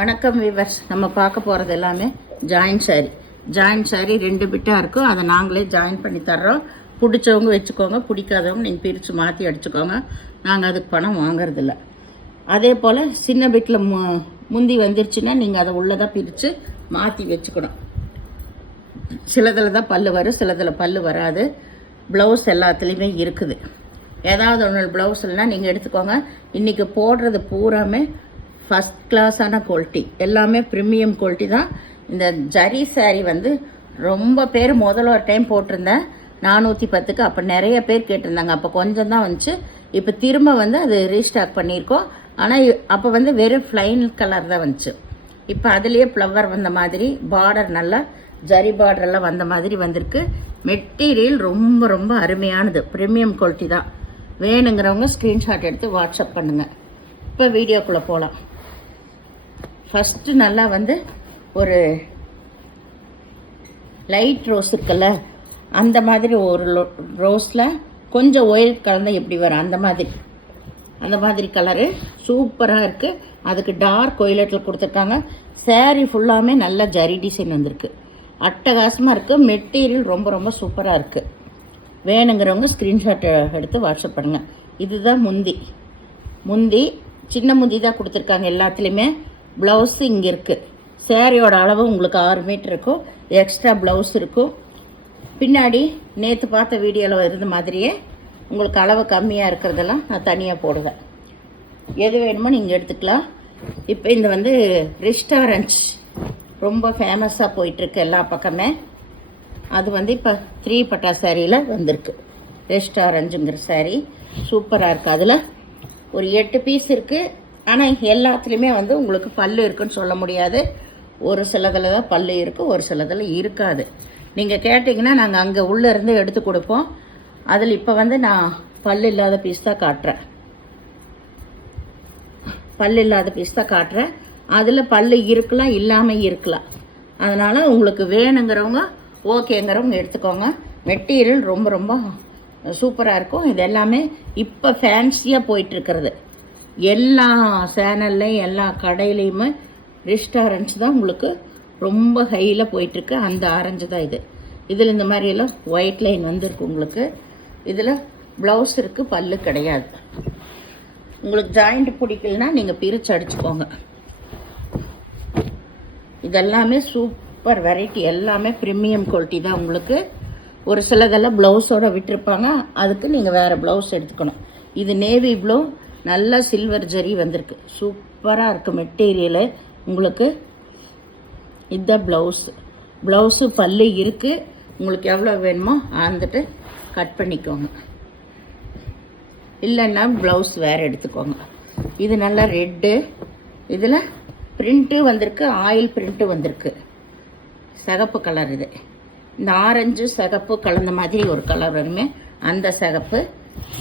வணக்கம் வீவர்ஸ். நம்ம பார்க்க போகிறது எல்லாமே ஜாயின் சாரி 2 பிட்டாக இருக்கும். அதை நாங்களே ஜாயின் பண்ணி தர்றோம். பிடிச்சவங்க வச்சுக்கோங்க, பிடிக்காதவங்க நீங்கள் பிரித்து மாற்றி அடிச்சுக்கோங்க. நாங்கள் அதுக்கு பணம் வாங்குறதில்ல. அதே போல் சின்ன பிட்டில் முந்தி வந்துருச்சுன்னா நீங்கள் அதை உள்ளதாக பிரித்து மாற்றி வச்சுக்கணும். சிலதில் தான் பல்லு வரும், சிலதில் பல்லு வராது. ப்ளவுஸ் எல்லாத்துலேயுமே இருக்குது. ஏதாவது ஒன்று ப்ளவுஸ் இல்லைனா நீங்கள் எடுத்துக்கோங்க. இன்றைக்கி போடுறது பூராமே ஃபஸ்ட் கிளாஸான குவாலிட்டி, எல்லாமே ப்ரீமியம் குவாலிட்டி தான். இந்த ஜரி சாரீ வந்து ரொம்ப பேர் முதல்ல ஒரு டைம் போட்டிருந்தேன் 410க்கு. அப்போ நிறைய பேர் கேட்டிருந்தாங்க. அப்போ கொஞ்சம் தான் வந்துச்சு. இப்போ திரும்ப வந்து அது ரீஸ்டாக் பண்ணியிருக்கோம். ஆனால் அப்போ வந்து வெறும் ஃப்ளைன் கலர் தான் வந்துச்சு. இப்போ அதுலேயே ஃப்ளவர் வந்த மாதிரி, பார்டர் நல்லா ஜரி பார்டரெல்லாம் வந்த மாதிரி வந்திருக்கு. மெட்டீரியல் ரொம்ப ரொம்ப அருமையானது, ப்ரீமியம் குவாலிட்டி தான். வேணுங்கிறவங்க ஸ்க்ரீன்ஷாட் எடுத்து வாட்ஸ்அப் பண்ணுங்கள். இப்போ வீடியோக்குள்ளே போகலாம். ஃபஸ்ட்டு நல்லா வந்து ஒரு லைட் ரோஸ் இருக்குல்ல, அந்த மாதிரி ஒரு ரோஸில் கொஞ்சம் ஒயில் கலந்தால் எப்படி வரும் அந்த மாதிரி கலரு சூப்பராக இருக்குது. அதுக்கு டார்க் ஒயிலட்டில் கொடுத்துருக்காங்க. சாரீ ஃபுல்லாமே நல்ல ஜரி டிசைன் வந்திருக்கு. அட்டகாசமாக இருக்குது. மெட்டீரியல் ரொம்ப ரொம்ப சூப்பராக இருக்குது. வேணுங்கிறவங்க ஸ்க்ரீன்ஷாட் எடுத்து வாட்ஸ்அப் பண்ணுங்கள். இதுதான் முந்தி சின்ன முந்தி தான் கொடுத்துருக்காங்க எல்லாத்துலேயுமே. ப்ளவுஸு இங்கே இருக்குது. சேரீயோட அளவு உங்களுக்கு 6 மீட்டர் இருக்கும். எக்ஸ்ட்ரா ப்ளவுஸ் இருக்கும். பின்னாடி நேற்று பார்த்த வீடியோவில் இருந்த மாதிரியே உங்களுக்கு அளவு கம்மியாக இருக்கிறதெல்லாம் நான் தனியாக போடுவேன். எது வேணுமோ நீங்கள் எடுத்துக்கலாம். இப்போ இந்த வந்து ரெஸ்டாரண்ட்ஸ் ரொம்ப ஃபேமஸாக போயிட்டுருக்கு எல்லா பக்கமே. அது வந்து இப்போ 3 பட்டா சாரியில் வந்திருக்கு. ரெஸ்டாரண்ட்ஸுங்கிற சாரீ சூப்பராக இருக்குது. அதில் ஒரு 8 பீஸ் இருக்குது. ஆனால் எல்லாத்துலேயுமே வந்து உங்களுக்கு பல்லு இருக்குன்னு சொல்ல முடியாது. ஒரு சிலதில் தான் பல்லு இருக்குது, ஒரு சிலதில் இருக்காது. நீங்கள் கேட்டிங்கன்னா நாங்கள் அங்கே உள்ளே இருந்து எடுத்து கொடுப்போம். அதில் இப்போ வந்து நான் பல்லு இல்லாத பீஸ் தான் காட்டுறேன். அதில் பல்லு இருக்கலாம், இல்லாமல் இருக்கலாம். அதனால் உங்களுக்கு வேணுங்கிறவங்க ஓகேங்கிறவங்க எடுத்துக்கோங்க. மெட்டீரியல் ரொம்ப ரொம்ப சூப்பராக இருக்கும். இது எல்லாமே இப்போ ஃபேன்சியாக போயிட்டுருக்கிறது. எல்லா சேனல்லையும் எல்லா கடையிலையுமே ரெஸ்டாரண்ட்ஸ் தான் உங்களுக்கு ரொம்ப ஹையில் போயிட்டுருக்கு. அந்த ஆரஞ்சு தான் இது. இதில் இந்த மாதிரியெல்லாம் ஒயிட் லைன் வந்துருக்கு உங்களுக்கு. இதில் ப்ளவுஸ் இருக்குது, பல்லு கிடையாது. உங்களுக்கு ஜாயிண்ட் பிடிக்கலனா நீங்கள் பிரித்து அடிச்சுக்கோங்க. இதெல்லாமே சூப்பர் வெரைட்டி, எல்லாமே ப்ரீமியம் குவாலிட்டி தான் உங்களுக்கு. ஒரு சிலதெல்லாம் ப்ளவுஸோடு விட்டுருப்பாங்க, அதுக்கு நீங்கள் வேறு ப்ளவுஸ் எடுத்துக்கணும். இது நேவி ப்ளூ, நல்லா சில்வர் ஜரி வந்திருக்கு. சூப்பராக இருக்குது மெட்டீரியலு உங்களுக்கு. இதுதான் ப்ளவுஸு பல்லு இருக்குது. உங்களுக்கு எவ்வளோ வேணுமோ வந்துட்டு கட் பண்ணிக்கோங்க. இல்லைன்னா ப்ளவுஸ் வேறு எடுத்துக்கோங்க. இது நல்லா ரெட்டு. இதில் பிரிண்ட்டு வந்திருக்கு, ஆயில் பிரிண்ட்டு வந்திருக்கு. சிகப்பு கலர் இது. இந்த ஆரஞ்சு சிகப்பு கலந்த மாதிரி ஒரு கலர் வருமே, அந்த சிகப்பு.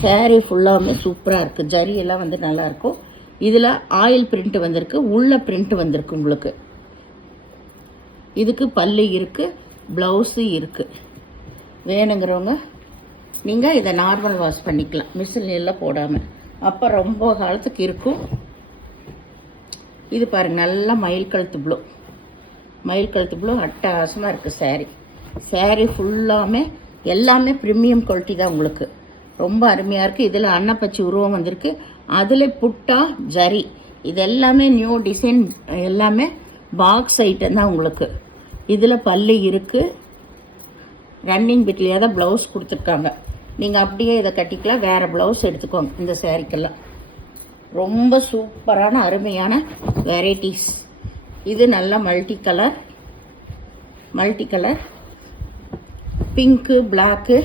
சாரீ ஃபுல்லாமே சூப்பராக இருக்குது. ஜரி எல்லாம் வந்து நல்லாயிருக்கும். இதில் ஆயில் பிரிண்ட்டு வந்திருக்கு, உள்ள பிரிண்ட்டு வந்திருக்கு உங்களுக்கு. இதுக்கு பல்லு இருக்குது, ப்ளவுஸு இருக்குது. வேணுங்கிறவங்க நீங்கள் இதை நார்மல் வாஷ் பண்ணிக்கலாம், மிஷின் எல்லாம் போடாமல். அப்போ ரொம்ப காலத்துக்கு இருக்கும். இது பாருங்கள், நல்லா மயில் கழுத்து ப்ளூ அட்டகாசமாக இருக்குது. சாரீ ஃபுல்லாமே எல்லாமே ப்ரீமியம் குவாலிட்டி தான் உங்களுக்கு. ரொம்ப அருமையாக இருக்குது. இதில் அன்னப்பச்சி உருவம் வந்திருக்கு. அதில் புட்டா ஜரி, இது எல்லாமே நியூ டிசைன், எல்லாமே பாக்ஸ் ஐட்டம் தான் உங்களுக்கு. இதில் பல்லு இருக்குது. ரன்னிங் பிட்லேயே தான் ப்ளவுஸ் கொடுத்துருக்காங்க. நீங்கள் அப்படியே இதை கட்டிக்கலாம், வேறு ப்ளவுஸ் எடுத்துக்கோங்க. இந்த சாரீக்கெல்லாம் ரொம்ப சூப்பரான அருமையான வெரைட்டிஸ். இது நல்லா மல்டி கலர் பிங்க்கு, பிளாக்கு,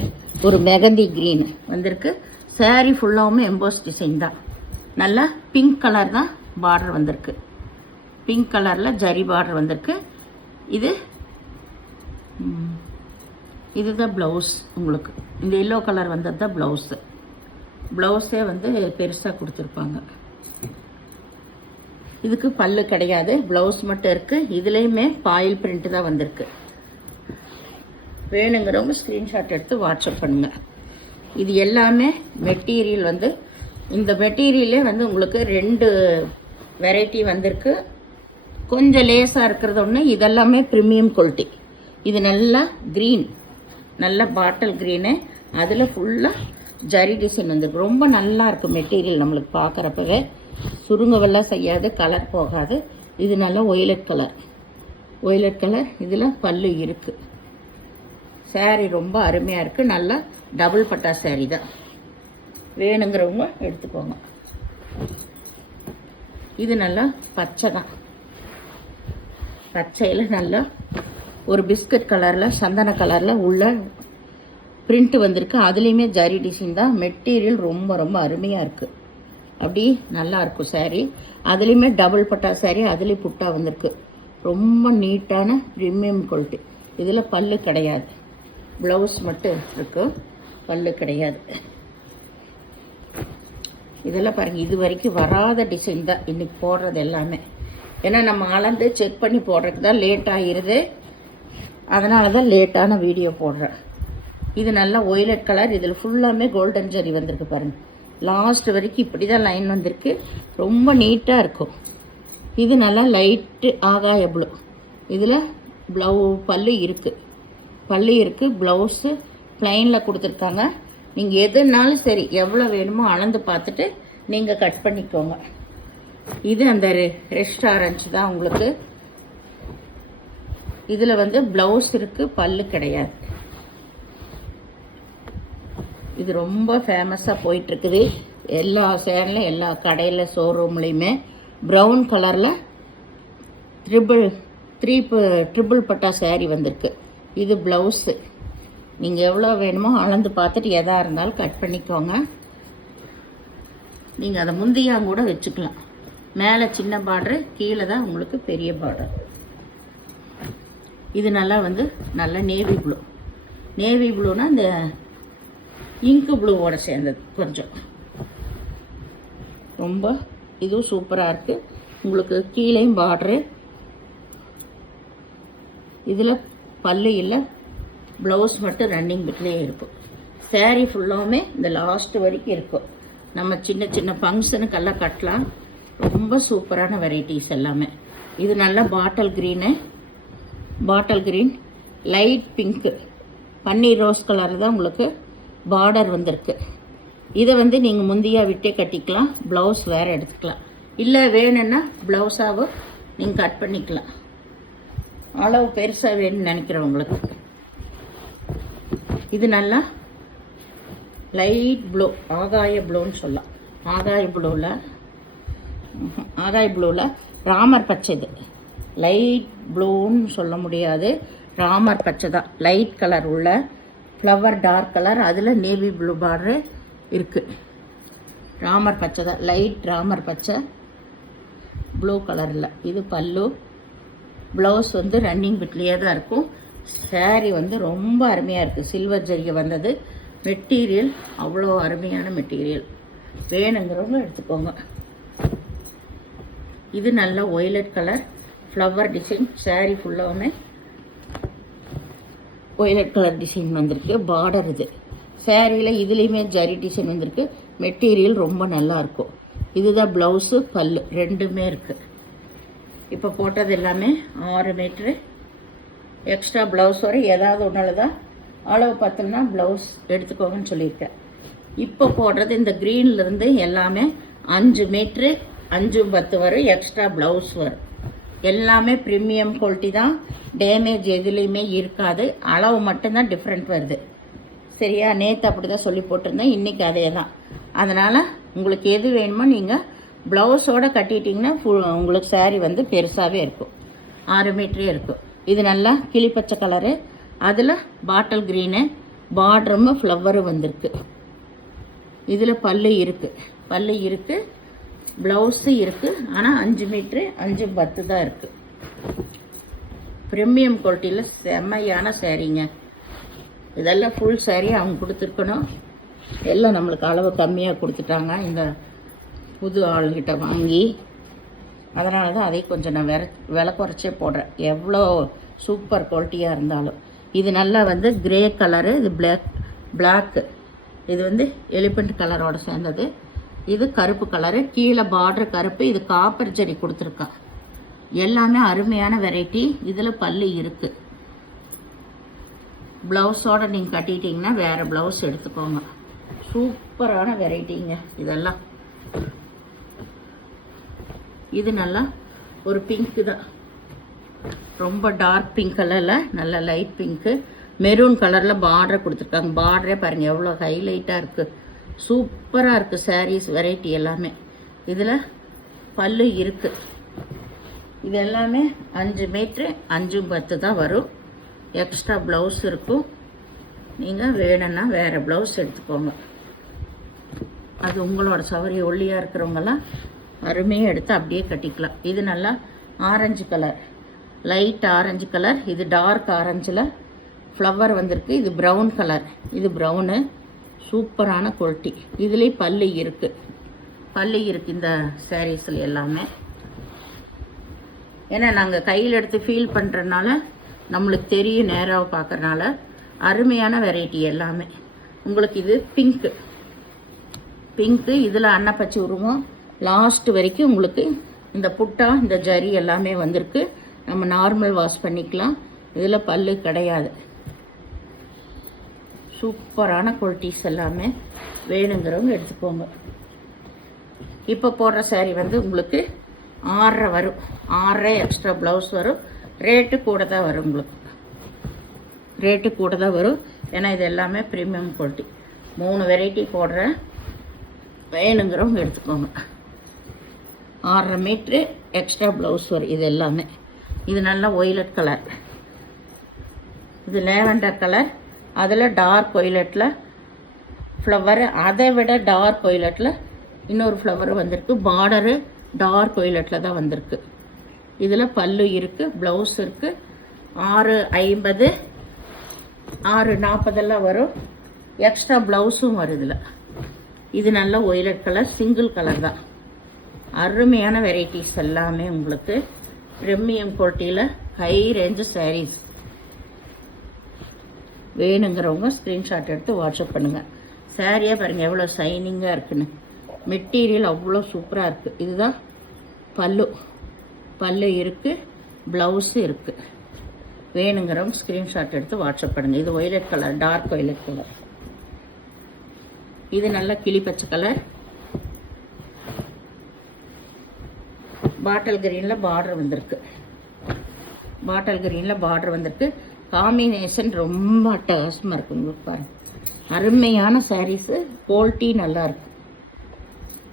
ஒரு மெகந்தி க்ரீன் வந்திருக்கு. சாரீ ஃபுல்லாகவும் எம்போஸ் டிசைன் தான். நல்லா பிங்க் கலர் தான் பார்டர் வந்திருக்கு. பிங்க் கலரில் ஜரி பார்டர் வந்திருக்கு. இதுதான் ப்ளவுஸ் உங்களுக்கு. இந்த எல்லோ கலர் வந்தது தான் ப்ளவுஸே வந்து பெருசாக கொடுத்துருப்பாங்க. இதுக்கு பல்லு கிடையாது, ப்ளவுஸ் மட்டும் இருக்குது. இதுலேயுமே பாயில் பிரிண்ட்டு தான் வந்திருக்கு. வேணுங்கிறவங்க ஸ்க்ரீன்ஷாட் எடுத்து வாட்ஸ்அப் பண்ணுங்கள். இது எல்லாமே மெட்டீரியல் வந்து இந்த மெட்டீரியலே வந்து உங்களுக்கு 2 வெரைட்டி வந்திருக்கு. கொஞ்சம் லேஸாக இருக்கிறது ஒன்று. இதெல்லாமே ப்ரீமியம் குவாலிட்டி. இது நல்லா க்ரீன், நல்ல பாட்டில் க்ரீனு. அதில் ஃபுல்லாக ஜரி டிசைன் வந்துருக்கு. ரொம்ப நல்லா இருக்குது மெட்டீரியல். நம்மளுக்கு பார்க்குறப்பவே சுருங்கவெல்லாம் செய்யாது, கலர் போகாது. இது நல்லா ஒய்லட் கலர். Violet colour. இதில் பல்லு இருக்குது. சாரீ ரொம்ப அருமையாக இருக்குது. நல்லா டபுள் பட்டா சாரீ தான். வேணுங்கிறவங்க எடுத்துக்கோங்க. இது நல்லா பச்சை தான். பச்சையில் நல்லா ஒரு பிஸ்கட் கலரில், சந்தன கலரில் உள்ள பிரிண்ட் வந்திருக்கு. அதுலேயுமே ஜரி டிசைன் தான். மெட்டீரியல் ரொம்ப ரொம்ப அருமையாக இருக்குது. அப்படி நல்லாயிருக்கும் சாரீ. அதுலேயுமே டபுள் பட்டா சாரீ. அதுலேயும் புட்டா வந்திருக்கு. ரொம்ப நீட்டான ப்ரீமியம் குவாலிட்டி. இதில் பல்லு கிடையாது, ப்ளவுஸ் மட்டும் இருக்குது, பல்லு கிடையாது. இதெல்லாம் பாருங்கள், இது வரைக்கும் வராத டிசைன் தான் இன்றைக்கி போடுறது எல்லாமே. ஏன்னா நம்ம அளந்து செக் பண்ணி போடுறதுக்கு தான் லேட் ஆகிடுது. அதனால தான் லேட்டான வீடியோ போடுறேன். இது நல்லா ஒய்லட் கலர். இதில் ஃபுல்லாமே கோல்டன் ஜரி வந்திருக்கு பாருங்கள். லாஸ்ட் வரைக்கும் இப்படி தான் லைன் வந்திருக்கு. ரொம்ப நீட்டாக இருக்கும். இது நல்லா லைட்டு ஆகாய ப்ளூ. இதில் பல்லு இருக்குது, பல்லு இருக்குது. ப்ளவுஸு ப்ளைனில் கொடுத்துருக்காங்க. நீங்கள் எதுனாலும் சரி, எவ்வளோ வேணுமோ அளந்து பார்த்துட்டு நீங்கள் கட் பண்ணிக்கோங்க. இது அந்த ரெஸ்டாரண்ட் தான் உங்களுக்கு. இதில் வந்து ப்ளவுஸ் இருக்குது, பல்லு கிடையாது. இது ரொம்ப ஃபேமஸாக போயிட்டுருக்குது எல்லா சேனலும், எல்லா கடையில், ஷோரூம்லேயுமே. ப்ரௌன் கலரில் ட்ரிபிள் பட்டா சாரீ வந்திருக்கு. இது ப்ளவுஸு. நீங்கள் எவ்வளோ வேணுமோ அளந்து பார்த்துட்டு எதாக இருந்தாலும் கட் பண்ணிக்கோங்க. நீங்கள் அதை முந்தியாக கூட வச்சுக்கலாம். மேலே சின்ன பார்டரு, கீழே தான் உங்களுக்கு பெரிய பார்டர். இது நல்லா வந்து நல்ல நேவி ப்ளூ. நேவி ப்ளூனா இந்த இங்கு ப்ளூவோட சேர்ந்தது கொஞ்சம். ரொம்ப இதுவும் சூப்பராக இருக்குது. உங்களுக்கு கீழேயும் பார்டரு. இதில் பல்லு இல்லை, ப்ளவுஸ் மட்டும் ரன்னிங் பிட்லேயே இருக்கும். சாரீ ஃபுல்லாமே இந்த லாஸ்ட் வரைக்கும் இருக்கும். நம்ம சின்ன சின்ன ஃபங்க்ஷனுக்கெல்லாம் கட்டலாம். ரொம்ப சூப்பரான வெரைட்டிஸ் எல்லாமே. இது நல்ல bottle green, bottle green, light pink, பன்னீர் ரோஸ் கலர் தான் உங்களுக்கு பார்டர் வந்திருக்கு. இதை வந்து நீங்கள் முந்தியாக விட்டே கட்டிக்கலாம். ப்ளவுஸ் வேறு எடுத்துக்கலாம். இல்லை வேணும்னா ப்ளவுஸாகவும் நீங்கள் கட் பண்ணிக்கலாம். அளவு பெருசாக வேணும்னு நினைக்கிறவங்களுக்கு. இது நல்லா லைட் ப்ளூ, ஆகாய ப்ளூன்னு சொல்லலாம். ஆகாய ப்ளூவில் ராமர் பச்சை. இது லைட் ப்ளூன்னு சொல்ல முடியாது, ராமர் பச்சை தான். லைட் கலர் உள்ள ஃப்ளவர் டார்க் கலர், அதில் நேவி ப்ளூ பார்டரு இருக்குது. ராமர் பச்சை தான், லைட் ராமர் பச்சை, ப்ளூ கலரில். இது பல்லு. ப்ளவுஸ் வந்து ரன்னிங் பிட்லேயே தான் இருக்கும். சாரீ வந்து ரொம்ப அருமையாக இருக்குது. சில்வர் ஜரிகை வந்தது. மெட்டீரியல் அவ்வளோ அருமையான மெட்டீரியல். வேணுங்கிறவங்க எடுத்துக்கோங்க. இது நல்ல violet colour, flower design. Sari ஃபுல்லாகவுமே ஒய்லட் கலர் டிசைன் வந்திருக்கு. பார்டர் இது சாரியில். இதுலேயுமே ஜரி டிசைன் வந்திருக்கு. மெட்டீரியல் ரொம்ப நல்லாயிருக்கும். இதுதான் ப்ளவுஸு, பல்லு ரெண்டுமே இருக்குது. இப்போ போட்டது எல்லாமே 6 மீட்ரு. எக்ஸ்ட்ரா ப்ளவுஸ் வரை ஏதாவது ஒன்றால் தான் அளவு பார்த்தோம்னா ப்ளவுஸ் எடுத்துக்கோங்கன்னு சொல்லியிருக்கேன். இப்போ போடுறது இந்த க்ரீன்லேருந்து எல்லாமே 5 மீட்ரு, 5-10 வரும். எக்ஸ்ட்ரா ப்ளவுஸ் வரும். எல்லாமே ப்ரீமியம் குவாலிட்டி தான். டேமேஜ் எதுலேயுமே இருக்காது. அளவு மட்டும்தான் டிஃப்ரெண்ட் வருது. சரியா? நேற்று அப்படி தான் சொல்லி போட்டிருந்தேன், இன்றைக்கி அதே தான். அதனால் உங்களுக்கு எது வேணுமோ நீங்கள் ப்ளவுஸோடு கட்டிட்டிங்கன்னா உங்களுக்கு சாரீ வந்து பெருசாகவே இருக்கும். 6 மீட்டரே இருக்கும். இது நல்லா கிளிப்பச்சை கலரு, அதில் பாட்டில் க்ரீனு, பார்டரும் ஃப்ளவரும் வந்திருக்கு. இதில் பல்லு இருக்குது, ப்ளவுஸு இருக்குது. ஆனால் 5 மீட்ரு, 5-10 தான் இருக்குது. ப்ரீமியம் குவாலிட்டியில் செம்மையான சாரீங்க. இதெல்லாம் ஃபுல் சாரீ அவங்க கொடுத்துருக்கணும். எல்லாம் நம்மளுக்கு அளவு கம்மியாக கொடுத்துட்டாங்க இந்த புது ஆளுகிட்ட வாங்கி. அதனால தான் அதை கொஞ்சம் நான் விலை குறைச்சே போடுறேன், எவ்வளோ சூப்பர் குவாலிட்டியாக இருந்தாலும். இது நல்லா வந்து கிரே கலரு, இது பிளாக்கு, இது வந்து எலிஃபண்ட் கலரோட சேர்ந்தது. இது கருப்பு கலரு, கீழே பார்டர் கருப்பு. இது காப்பர் ஜரி கொடுத்துருக்கான். எல்லாமே அருமையான வெரைட்டி. இதில் பல்லு இருக்குது. ப்ளவுஸோடு நீங்கள் கட்டிட்டிங்கன்னா வேறு ப்ளவுஸ் எடுத்துக்கோங்க. சூப்பரான வெரைட்டிங்க இதெல்லாம். இது நல்லா ஒரு பிங்க்கு தான், ரொம்ப டார்க் பிங்க் கலரில் நல்ல லைட் பிங்க்கு, மெரூன் கலரில் பார்டர் கொடுத்துருக்காங்க. பார்டரே பாருங்கள் எவ்வளோ ஹைலைட்டாக இருக்குது. சூப்பராக இருக்குது சாரீஸ் வெரைட்டி எல்லாமே. இதில் பல்லு இருக்குது. இது எல்லாமே 5 மீட்ரு 5×10 தான் வரும். எக்ஸ்ட்ரா ப்ளவுஸ் இருக்கும். நீங்கள் வேணும்னா வேறு ப்ளவுஸ் எடுத்துக்கோங்க. அது உங்களோட சௌகரியம். ஒல்லியாக இருக்கிறவங்கெல்லாம் அருமையாக எடுத்து அப்படியே கட்டிக்கலாம். இது நல்லா orange colour, light orange colour. இது டார்க் ஆரஞ்சில் ஃப்ளவர் வந்திருக்கு. இது ப்ரௌன் கலர். இது ப்ரௌனு. சூப்பரான குவாலிட்டி. இதுலேயே பல்லு இருக்குது. பல்லு இருக்குது இந்த சாரீஸில் எல்லாமே. ஏன்னா நாங்கள் கையில் எடுத்து ஃபீல் பண்ணுறதுனால நம்மளுக்கு தெரியும், நேராக பார்க்குறனால. அருமையான வெரைட்டி எல்லாமே. உங்களுக்கு இது பிங்க்கு. பிங்க்கு இதில் அன்னப்பச்சி உருவம் லாஸ்ட் வரைக்கும் உங்களுக்கு இந்த புட்டா இந்த ஜரி எல்லாமே வந்திருக்கு. நம்ம நார்மல் வாஷ் பண்ணிக்கலாம். இதில் பல்லு கிடையாது. சூப்பரான குவாலிட்டிஸ் எல்லாமே. வேணுங்கிறவங்க எடுத்துக்கோங்க. இப்போ போடுற சாரீ வந்து உங்களுக்கு 6.5 வரும். 6.5 எக்ஸ்ட்ரா ப்ளவுஸ் வரும். ரேட்டு கூட தான் வரும். உங்களுக்கு ரேட்டு கூட தான் வரும். ஏன்னா இது எல்லாமே ப்ரீமியம் குவாலிட்டி. 3 வெரைட்டி போடுறேன். வேணுங்கிறவங்க எடுத்துக்கோங்க. 6.5 மீட்ரு எக்ஸ்ட்ரா ப்ளவுஸ் வரும். இது எல்லாமே. இது நல்லா ஒய்லட் கலர். இது லேவண்டர் கலர். அதில் டார்க் ஒய்லட்டில் ஃப்ளவர், அதை விட டார்க் ஒய்லட்டில் இன்னொரு ஃப்ளவர் வந்திருக்கு. பார்டரு டார்க் ஒய்லட்டில் தான் வந்திருக்கு. இதில் பல்லு இருக்குது, ப்ளவுஸ் இருக்குது. 6.50 6.40 வரும். எக்ஸ்ட்ரா ப்ளவுஸும் வரும் இதில். இது நல்ல ஒய்லட் கலர், சிங்கிள் கலர் தான். அருமையான வெரைட்டிஸ் எல்லாமே உங்களுக்கு ப்ரீமியம் குவாலிட்டியில் ஹை ரேஞ்சு சாரீஸ். வேணுங்கிறவங்க ஸ்க்ரீன்ஷாட் எடுத்து வாட்ஸ்அப் பண்ணுங்கள். சாரியாக பாருங்கள் எவ்வளோ ஷைனிங்காக இருக்குன்னு. மெட்டீரியல் அவ்வளோ சூப்பராக இருக்குது. இதுதான் பல்லு. பல்லு இருக்குது, ப்ளவுஸு இருக்குது. வேணுங்கிறவங்க ஸ்க்ரீன்ஷாட் எடுத்து வாட்ஸ்அப் பண்ணுங்கள். இது violet colour, dark violet colour. இது நல்ல கிளிப்பச்சை கலர். பாட்டில் கிரீனில் பார்டர் வந்திருக்கு. பாட்டில் கிரீனில் பார்டர் வந்திருக்கு. காம்பினேஷன் ரொம்ப அட்டகாசமாக இருக்கும். உங்களுக்கு பாருங்கள், அருமையான சாரீஸு. குவாலிட்டி நல்லாயிருக்கும்.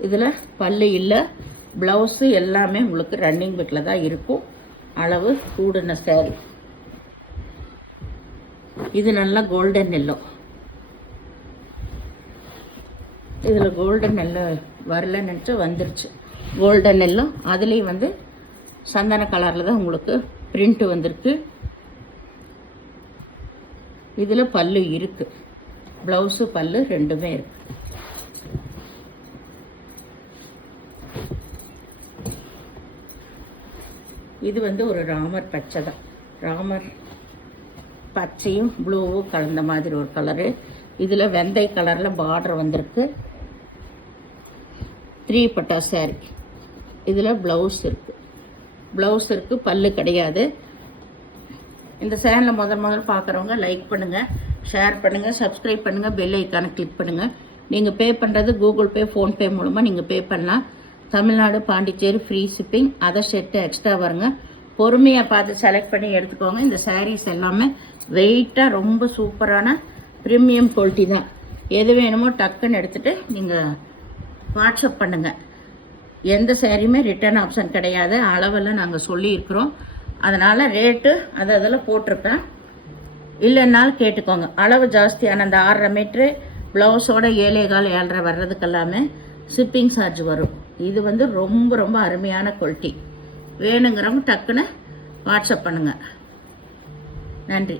இதில் பல்லு இல்லை, ப்ளவுஸு எல்லாமே உங்களுக்கு ரன்னிங் பிட்டில் தான் இருக்கும். அளவு கூடின சாரீ. இது நல்லா கோல்டன் எல்லோ. இதில் கோல்டன் எல்லோ வரலன்னு நினச்சி வந்துருச்சு. Golden yellow. அதுலேயும் வந்து சந்தன கலரில் தான் உங்களுக்கு பிரிண்ட் வந்திருக்கு. இதில் பல்லு இருக்குது, ப்ளவுஸு பல்லு ரெண்டுமே இருக்குது. இது வந்து ஒரு ராமர் பச்சை தான். ராமர் பச்சையும் ப்ளூவும் கலந்த மாதிரி ஒரு கலரு. இதில் வெந்தய கலரில் பார்டர் வந்திருக்கு. 3 பட்டா சாரி. இதில் ப்ளவுஸ் இருக்குது. ப்ளவுஸ் இருக்குது, பல்லு கிடையாது. இந்த சேனலை முதல் பார்க்குறவங்க லைக் பண்ணுங்கள், ஷேர் பண்ணுங்கள், சப்ஸ்கிரைப் பண்ணுங்கள், பெல் ஐக்கானை கிளிக் பண்ணுங்கள். நீங்கள் பே பண்ணுறது கூகுள் பே, ஃபோன்பே மூலமாக நீங்கள் பே பண்ணலாம். Tamil Nadu, Pondicherry free shipping. அதை செட்டு எக்ஸ்ட்ரா வருங்க. பொறுமையாக பார்த்து செலக்ட் பண்ணி எடுத்துக்கோங்க. இந்த சாரீஸ் எல்லாமே வெயிட்டாக ரொம்ப சூப்பரான ப்ரீமியம் குவாலிட்டி தான். எது வேணுமோ டக்குன்னு எடுத்துகிட்டு நீங்கள் வாட்ஸ்அப் பண்ணுங்கள். எந்த சாரியுமே ரிட்டர்ன் ஆப்ஷன் கிடையாது. அளவெல்லாம் நாங்கள் சொல்லியிருக்கிறோம். அதனால் ரேட்டு அதில் போட்டிருப்பேன். இல்லைன்னாலும் கேட்டுக்கோங்க. அளவு ஜாஸ்தியான அந்த 6.5 மீட்ரு ப்ளவுஸோட 7.25 7.5 வர்றதுக்கு எல்லாமே ஷிப்பிங் சார்ஜ் வரும். இது வந்து ரொம்ப ரொம்ப அருமையான குவாலிட்டி. வேணுங்கிறவங்க டக்குன்னு வாட்ஸ்அப் பண்ணுங்கள். நன்றி.